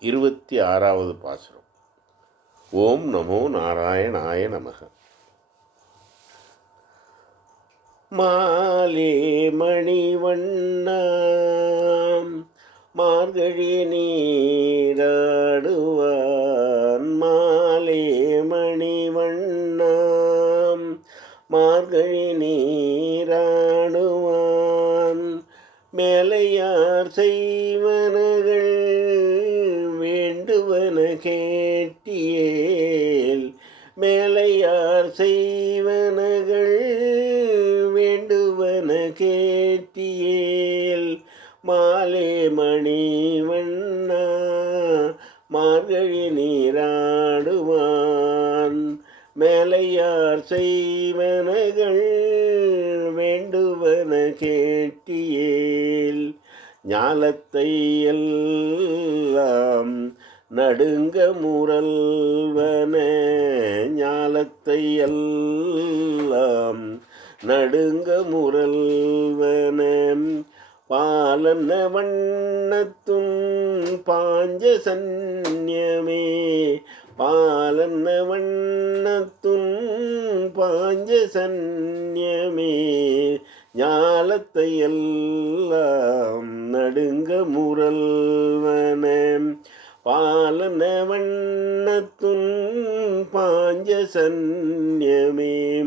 இருபத்தி ஆறாவது பாசுரம். ஓம் நமோ நாராயணாய நமக. மாலே மணிவண்ணாம் மார்கழி நீராடுவான். மாலே மணிவண்ணாம் மார்கழி நீராடுவான். மேலைய வேண்டுவன கேட்டியேல் மேலையார் செய்வனகள் வேண்டுவன கேட்டியேல் மாலே மணி மார்கழி நீராடுவான் மேலையார் செய்வனகள் வேண்டுவன கேட்டியேல் ஞாலத்தை எல்ல நடுங்க முரல்வனே ஞாலத்தை எல்லாம் நடுங்க முரல்வனே. பாலன வண்ணத்தும் பாஞ்ச சந்நியமே பாலன வண்ணத்தும் பாஞ்ச சந்நியமே ஞாலத்தை எல்லாம் நடுங்க முரல்வன. பாலன வண்ணத்துன் பாஞ்ச சந்நியமே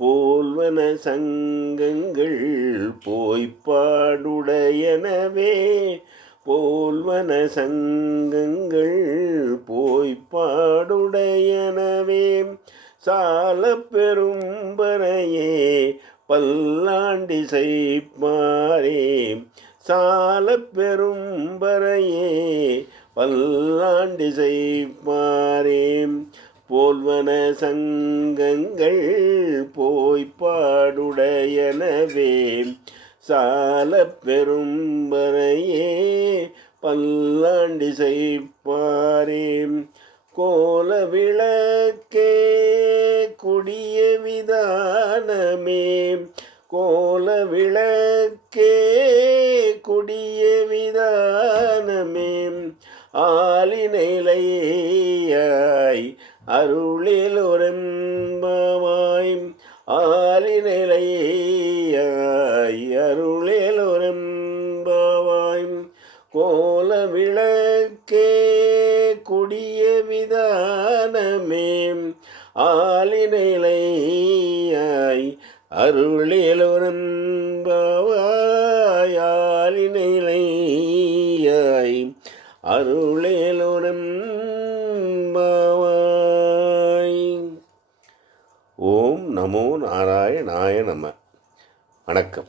போல்வன சங்கங்கள் போய்ப்பாடுடையனவே. போல்வன சங்கங்கள் போய்ப்பாடுடையனவே. சால பெரும்பனையே பல்லாண்டி செய்ப்பாரே. சால பெரும்பரையே பல்லாண்டி செய்ப்பாரே போல்வன சங்கங்கள் போய்ப்பாடுடையனவே சால பெரும்பரையே பல்லாண்டி செய்ப்பாரே கோல விளக்கே கொடிய விதானமே கோல விளக்கே கொடிய விதான ஆலினைலையாய் அருளில் ஒரும்பமாய் ஆலினைலையாய் அருளில் ஒரும்பவாய் கோல விளக்கே குடிய விதானமே. ஆலினைலையாய் அருளில் ஒரும்பவாய் அருளில் ஓம் நமோ நாராயணாய நம. வணக்கம்.